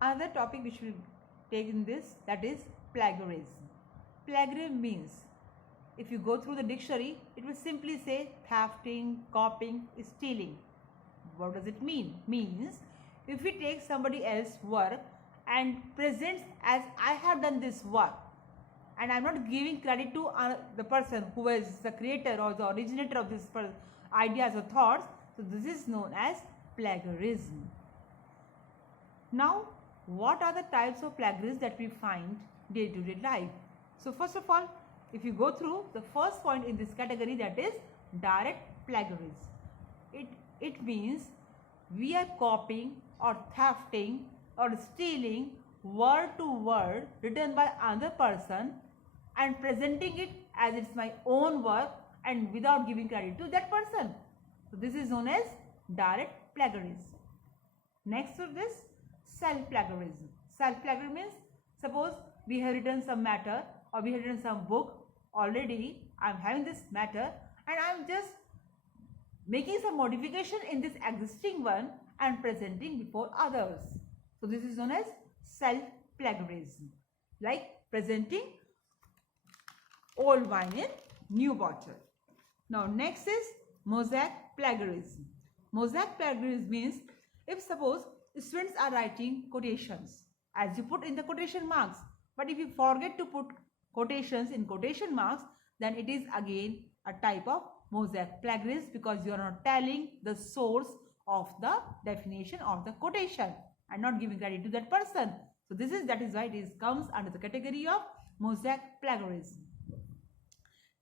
Another topic which we will take in this, that is plagiarism. Plagiarism means, if you go through the dictionary, it will simply say thefting, copying, stealing. What does it mean? Means if we take somebody else's work and presents as I have done this work, and I'm not giving credit to the person who is the creator or the originator of this ideas or thoughts, so this is known as plagiarism. Now, what are the types of plagiarism that we find day to day life? So first of all, if you go through the first point in this category, that is direct plagiarism. It means we are copying or thefting or stealing word to word written by another person and presenting it as it's my own work and without giving credit to that person. So this is known as direct plagiarism. Next to this, self-plagiarism. Self-plagiarism means, suppose we have written some matter or we have written some book already, I am having this matter and I am just making some modification in this existing one and presenting before others. So this is known as self-plagiarism, like presenting old wine in new bottle. Now next is mosaic plagiarism. Mosaic plagiarism means, if suppose students are writing quotations, as you put in the quotation marks, but if you forget to put quotations in quotation marks, then it is again a type of mosaic plagiarism, because you are not telling the source of the definition of the quotation and not giving credit to that person. So that is why it comes under the category of mosaic plagiarism.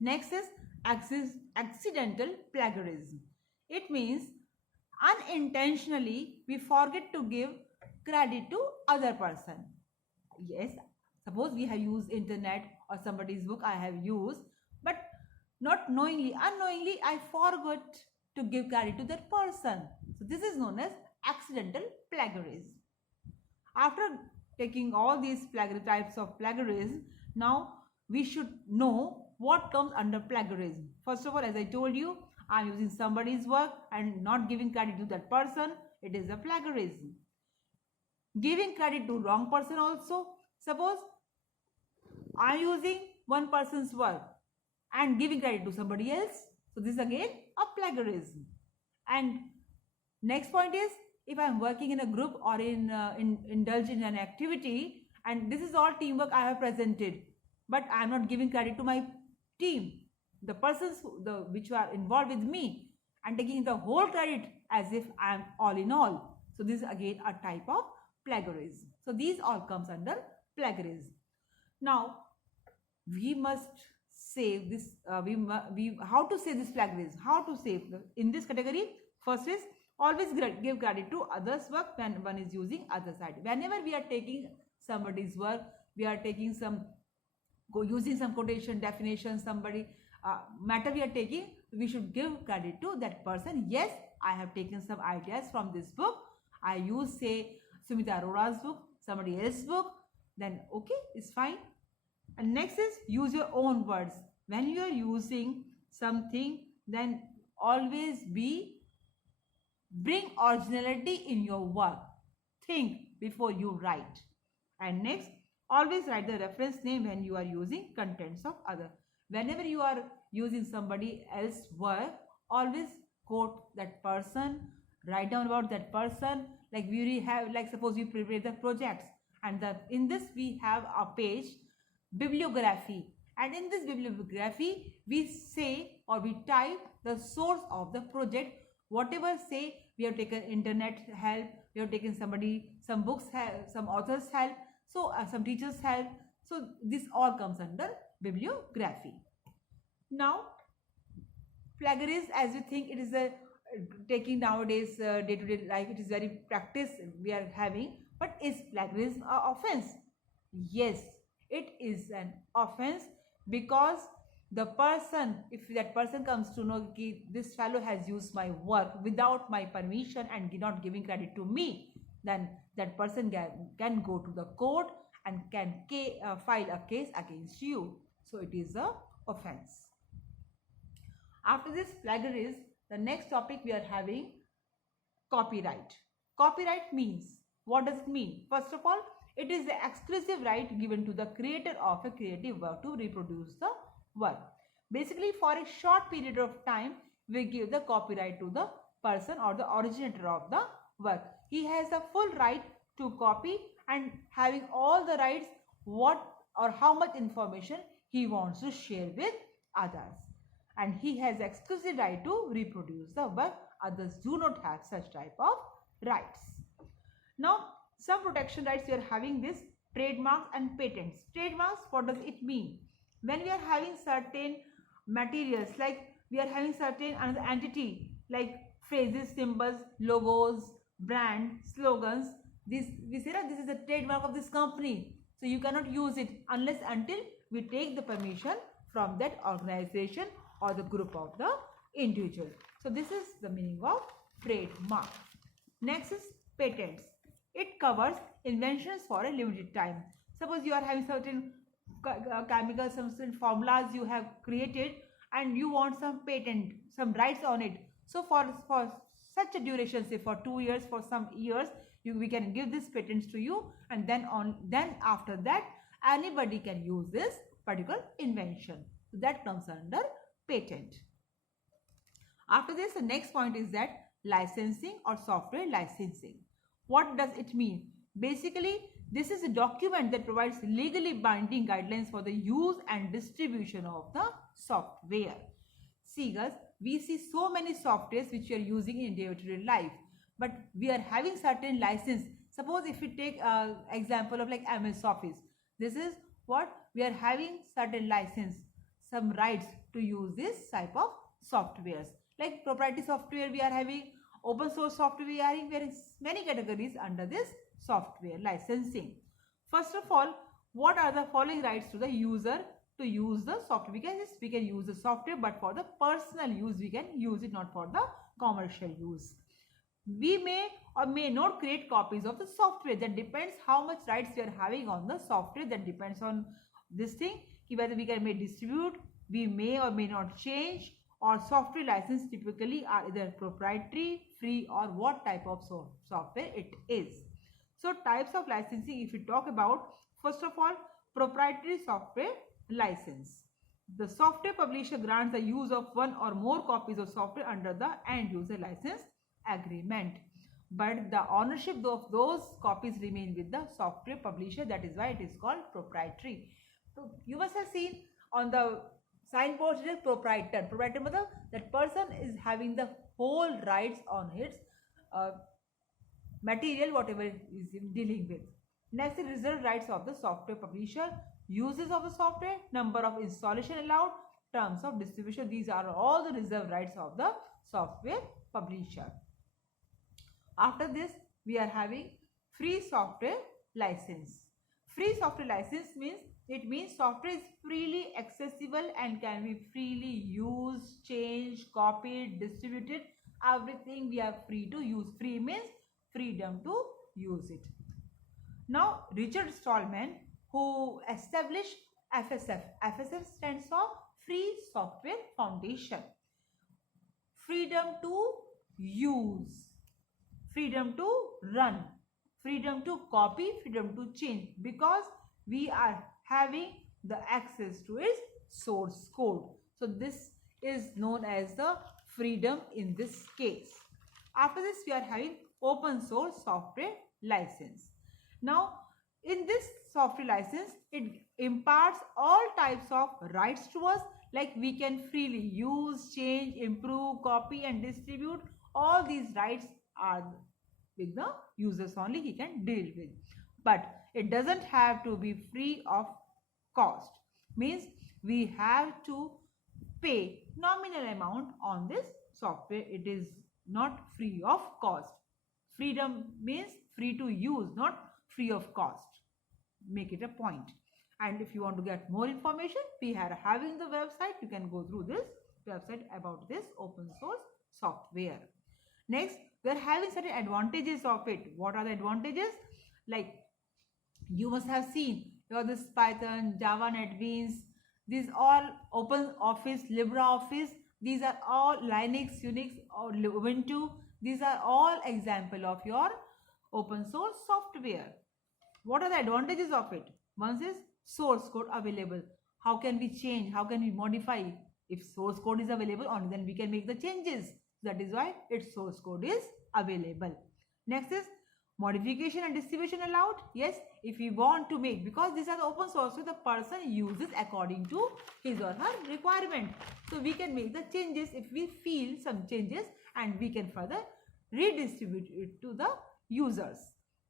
Next is accidental plagiarism. It means unintentionally we forget to give credit to other person. Yes, suppose we have used internet or somebody's book I have used, but not knowingly, unknowingly I forgot to give credit to that person. So this is known as accidental plagiarism. After taking all these types of plagiarism, now we should know what comes under plagiarism. First of all, as I told you, I am using somebody's work and not giving credit to that person. It is a plagiarism. Giving credit to wrong person also. Suppose I am using one person's work and giving credit to somebody else. So this is again a plagiarism. And next point is, if I am working in a group or indulge in an activity, and this is all teamwork I have presented, but I am not giving credit to my team, the persons which are involved with me, and taking the whole credit as if I am all in all. So this is again a type of plagiarism. So these all comes under plagiarism. Now we must save this. How to save this plagiarism? How to save in this category? First is, always give credit to others' work when one is using other side. Whenever we are taking somebody's work, we are taking using some quotation, definition, somebody matter we are taking, we should give credit to that person. Yes, I have taken some ideas from this book. I use, say, Sumita Arora's book, somebody else's book, then okay, it's fine. And next is, use your own words. When you are using something, then always bring originality in your work. Think before you write. And next, always write the reference name when you are using contents of other. Whenever you are using somebody else's work, always quote that person, write down about that person. Like we have, like suppose we prepare the projects, and in this we have a page, bibliography, and in this bibliography we say or we type the source of the project. Whatever, say we have taken internet help, we have taken some books help, some authors help, so some teachers help. So this all comes under bibliography. Now plagiarism, as we think, it is a taking nowadays day-to-day life, it is very practice we are having. But is plagiarism an offense? Yes, it is an offense, because the person, if that person comes to know that this fellow has used my work without my permission and not giving credit to me, then that person can go to the court and can file a case against you. So it is a offense. After this plagiarism, the next topic we are having, copyright. Copyright means, What does it mean? First of all, it is the exclusive right given to the creator of a creative work to reproduce the work. Basically, for a short period of time, we give the copyright to the person or the originator of the work. He has the full right to copy and having all the rights what or how much information he wants to share with others. And he has exclusive right to reproduce the work. Others do not have such type of rights. Now, some protection rights we are having this trademarks and patents. Trademarks, what does it mean? When we are having certain materials, like we are having certain another entity like phrases, symbols, logos, brand, slogans. This we say that this is a trademark of this company. So you cannot use it unless until we take the permission from that organization or the group of the individual. So this is the meaning of trademark. Next is patents. It covers inventions for a limited time. Suppose you are having certain chemicals, some certain formulas you have created and you want some patent, some rights on it. So for such a duration, say for 2 years, for some years, we can give this patents to you, and then after that anybody can use this particular invention. So that comes under patent. After this, the next point is that licensing or software licensing. What does it mean? Basically, this is a document that provides legally binding guidelines for the use and distribution of the software. See guys, we see so many softwares which we are using in day-to-day life, but we are having certain license. Suppose if we take example of like MS Office, this is what we are having certain license, some rights to use this type of softwares. Like proprietary software we are having, open source software we are having, there is many categories under this software licensing. First of all, what are the following rights to the user to use the software? We can use the software, but for the personal use we can use it, not for the commercial use. We may or may not create copies of the software. That depends how much rights we are having on the software. That depends on this thing, whether we may distribute, we may or may not change. Or software license typically are either proprietary, free, or what type of software it is. So types of licensing, if we talk about, first of all, proprietary software license. The software publisher grants the use of one or more copies of software under the end user license agreement, but the ownership of those copies remain with the software publisher. That is why it is called proprietary. So you must have seen on the signpost it is proprietor. Proprietor means that person is having the whole rights on its material, whatever is dealing with. Next is reserved rights of the software publisher, uses of the software, number of installation allowed, terms of distribution. These are all the reserved rights of the software publisher. After this, we are having free software license. Free software license means software is freely accessible and can be freely used, changed, copied, distributed. Everything we are free to use. Free means freedom to use it. Now, Richard Stallman, who established FSF. FSF stands for Free Software Foundation. Freedom to use, freedom to run, freedom to copy, freedom to change, because we are having the access to its source code. So this is known as the freedom in this case. After this, we are having open source software license. Now, in this software license, it imparts all types of rights to us, like we can freely use, change, improve, copy and distribute. All these rights are with the users only, he can deal with. But it doesn't have to be free of cost. Means we have to pay nominal amount on this software. It is not free of cost. Freedom means free to use, not free of cost. Make it a point. And if you want to get more information, we are having the website. You can go through this website about this open source software. Next, we are having certain advantages of it. What are the advantages? Like you must have seen this Python, Java, NetBeans, these all Open Office, LibreOffice, these are all Linux, Unix or Ubuntu. These are all example of your open source software. What are the advantages of it? One is source code available. How can we change? How can we modify? If source code is available, only then we can make the changes. That is why its source code is available. Next is modification and distribution allowed. Yes, if we want to make, because these are the open source, so the person uses according to his or her requirement. So we can make the changes if we feel some changes, and we can further redistribute it to the users.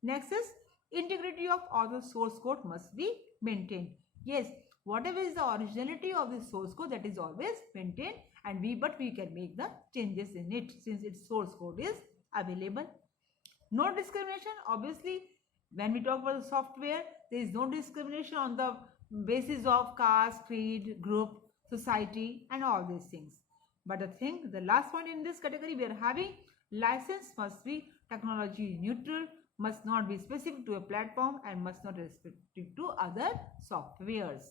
Next is integrity of all the source code must be maintained. Yes, whatever is the originality of the source code, that is always maintained, and we can make the changes in it since its source code is available. No discrimination. Obviously, when we talk about the software, there is no discrimination on the basis of caste, creed, group, society, and all these things. But the last point in this category we are having, license must be technology neutral, must not be specific to a platform, and must not be restricted to other softwares.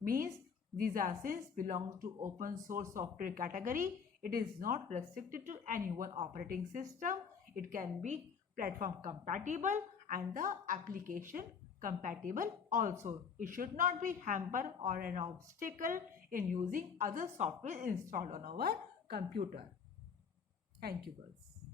Means these are since belong to open source software category. It is not restricted to any one operating system. It can be platform compatible and the application compatible also. It should not be hamper or an obstacle in using other software installed on our computer. Thank you, girls.